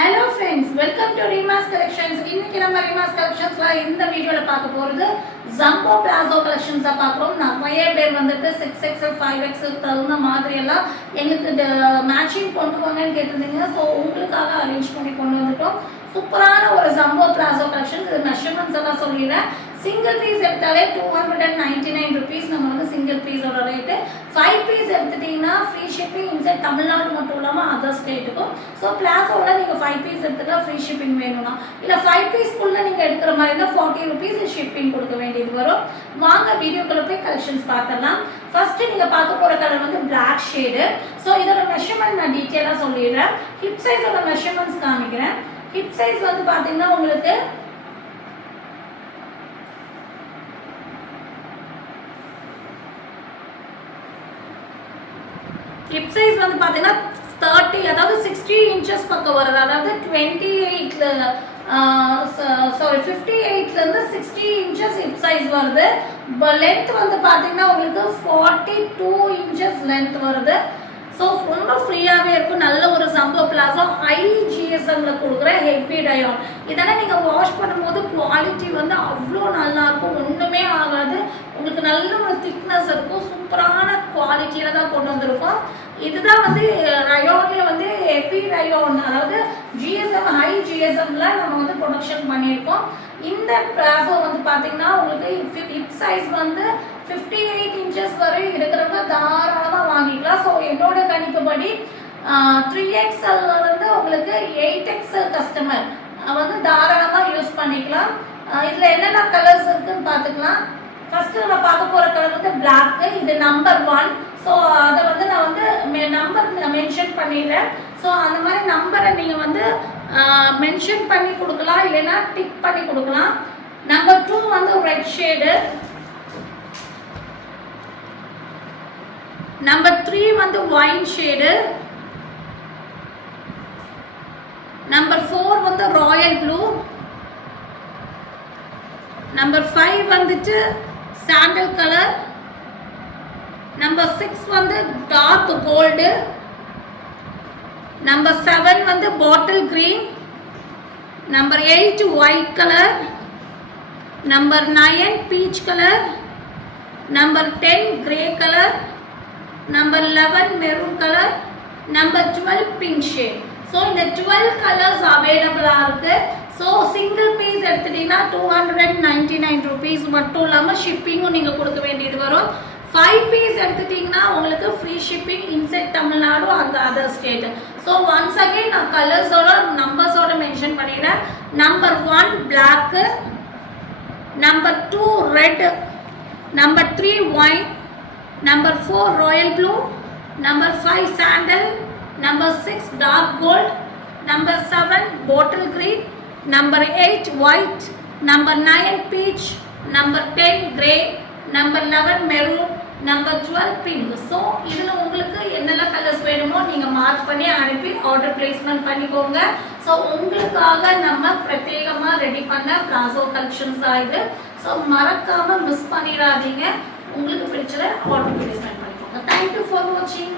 Hello friends, welcome to Rima's Collections. இன்னைக்கு நம்ம Rima's Collectionsல இந்த வீடியோல பார்க்க போறது Jumbo Plazo Collections தான் பார்க்கறோம். நிறைய பேர் வந்துட்டு 6XL 5XL தகுந்த மாதிரி எல்லாம் எங்களுக்கு மேட்சிங் கொண்டு வாங்கன்னு கேட்டிருந்தீங்க. சோ உங்களுக்காக அரேஞ்ச் பண்ணி கொண்டு வந்துட்டோம். சூப்பரான ஒரு Jumbo Plazo Collections. இது மெஷர்மென்ட்ஸ் எல்லாம் சொல்லிறேன். சிங்கிள் பீஸ் எடுத்தாலே 299 rupees நம்ம வந்து சிங்கிள் பீஸோட ரேட் 5 பீஸ் எடுத்துட்டீங்கன்னா ஃப்ரீ ஷிப்பிங் இன்சைட் தமிழ்நாடு மட்டும் இல்லாம அதர் ஸ்டேட்டுக்கும் ஸோ பிளாஸோட நீங்க 5 பீஸ் எடுத்துட்டா ஃப்ரீ ஷிப்பிங் வேணும்னா இல்ல 5 பீஸ்க்குள்ள நீங்க எடுக்கிற மாதிரி இருந்தா 40 rupees ஷிப்பிங் கொடுக்க வேண்டியது வரும். வாங்க வீடியோக்குள்ள போய் கலெக்ஷன்ஸ் பார்த்தலாம். ஃபர்ஸ்ட் நீங்க பார்க்க போற கலர் வந்து Black ஷேடு. ஸோ இதோட மெஷர்மெண்ட் நான் டீடைலா சொல்லிடுறேன். ஹிப் சைஸோட மெஷர்மெண்ட்ஸ் காமிக்கிறேன். ஹிப் சைஸ் வந்து பாத்தீங்கன்னா உங்களுக்கு ஹிப் சைஸ் வந்து பாத்தீங்கன்னா 30 அதாவது 60 inches பக்கம் வருது. அதாவது 28ல சாரி 58ல இருந்து 60 inches ஹிப் சைஸ் வருது. லெந்த் வந்து பாத்தீங்கன்னா உங்களுக்கு 42 inches லெந்த் வருது. ஸோ ரொம்ப ஃப்ரீயாகவே இருக்கும். நல்ல ஒரு Jumbo Plazo IGSMல கொடுக்குற ஹெவி டயான். இதெல்லாம் நீங்கள் வாஷ் பண்ணும்போது குவாலிட்டி வந்து அவ்வளோ நல்லா இருக்கும். ஒன்றுமே ஆகாது. உங்களுக்கு நல்ல ஒரு திக்னஸ் இருக்கும். சூப்பரான குவாலிட்டியில தான் கொண்டு வந்திருக்கோம். இதுதான் வந்து ரயோன்லேயே வந்து ஹெவி ரயோன், அதாவது GSM ஹை GSMல நம்ம வந்து ப்ரொடக்ஷன் பண்ணியிருக்கோம். இந்த பிளாசோ வந்து பார்த்தீங்கன்னா உங்களுக்கு ஹிப் சைஸ் வந்து 58 inches வரை இருக்கிறவங்க தாராளமாக வாங்கிக்கலாம். ஸோ என்னோட கணிப்புப்படி 3XL இருந்து உங்களுக்கு 8XL கஸ்டமர் வந்து தாராளமாக யூஸ் பண்ணிக்கலாம். இதில் என்னென்ன கலர்ஸ் இருக்குன்னு பார்த்துக்கலாம். ஃபர்ஸ்ட் நம்ம பார்க்க போகிற கலர் வந்து Black. இது நம்பர் 1. ஸோ அதை வந்து நான் வந்து நம்பர் மென்ஷன் பண்ணிடுறேன். ஸோ அந்த மாதிரி நம்பரை நீங்கள் வந்து மென்ஷன் பண்ணி கொடுக்கலாம், இல்லைன்னா டிக் பண்ணி கொடுக்கலாம். நம்பர் 2 வந்து ரெட் ஷேடு. நம்பர் 3 வந்து ஒயின் ஷேடு. நம்பர் 4 வந்து ராயல் ப்ளூ. நம்பர் 5 வந்துட்டு சாண்டல் கலர். நம்பர் 6 வந்து டார்க் கோல்டு. நம்பர் 7 வந்து bottle green. Number 8 white colour. Number 9 peach colour. Number 10 grey colour. Number 11 maroon colour. Number 12 pink shade. So இந்த 12 colours அவைலபிளாக இருக்கு. So single piece எடுத்துட்டீங்கன்னா 299 rupees மட்டும் இல்லாமல் ஷிப்பிங்கும் நீங்கள் கொடுக்க வேண்டியது வரும். 5 பீஸ் எடுத்துட்டீங்கன்னா உங்களுக்கு ஃப்ரீ ஷிப்பிங் இன்சைட் தமிழ்நாடு அந்த other state. So once again நான் கலர்ஸோட நம்பர்ஸோட மென்ஷன் பண்ணிடுறேன். Number 1 Black. Number 2 red. Number 3 wine. Number 4 royal blue. Number 5 sandal. Number 6 dark gold. Number 7 bottle green. Number 8 white. Number 9 peach. Number 10 grey. Number 11 maroon. Number 12 pink. So இதுல உங்களுக்கு என்னெல்லாம் colours வேணுமோ நீங்க mark பண்ணி அனுப்பி order placement பண்ணிக்கோங்க. So உங்களுக்காக நம்ம பிரத்யேகமா ரெடி பண்ண பிளாசோ கலெக்ஷன்ஸ் தான் இது. ஸோ மறக்காம மிஸ் பண்ணிடாதீங்க. உங்களுக்கு பிடிச்சத ஆர்டர் பிளேஸ்மெண்ட் பண்ணிக்கோங்க. தேங்க்யூ ஃபார் வாட்சிங்.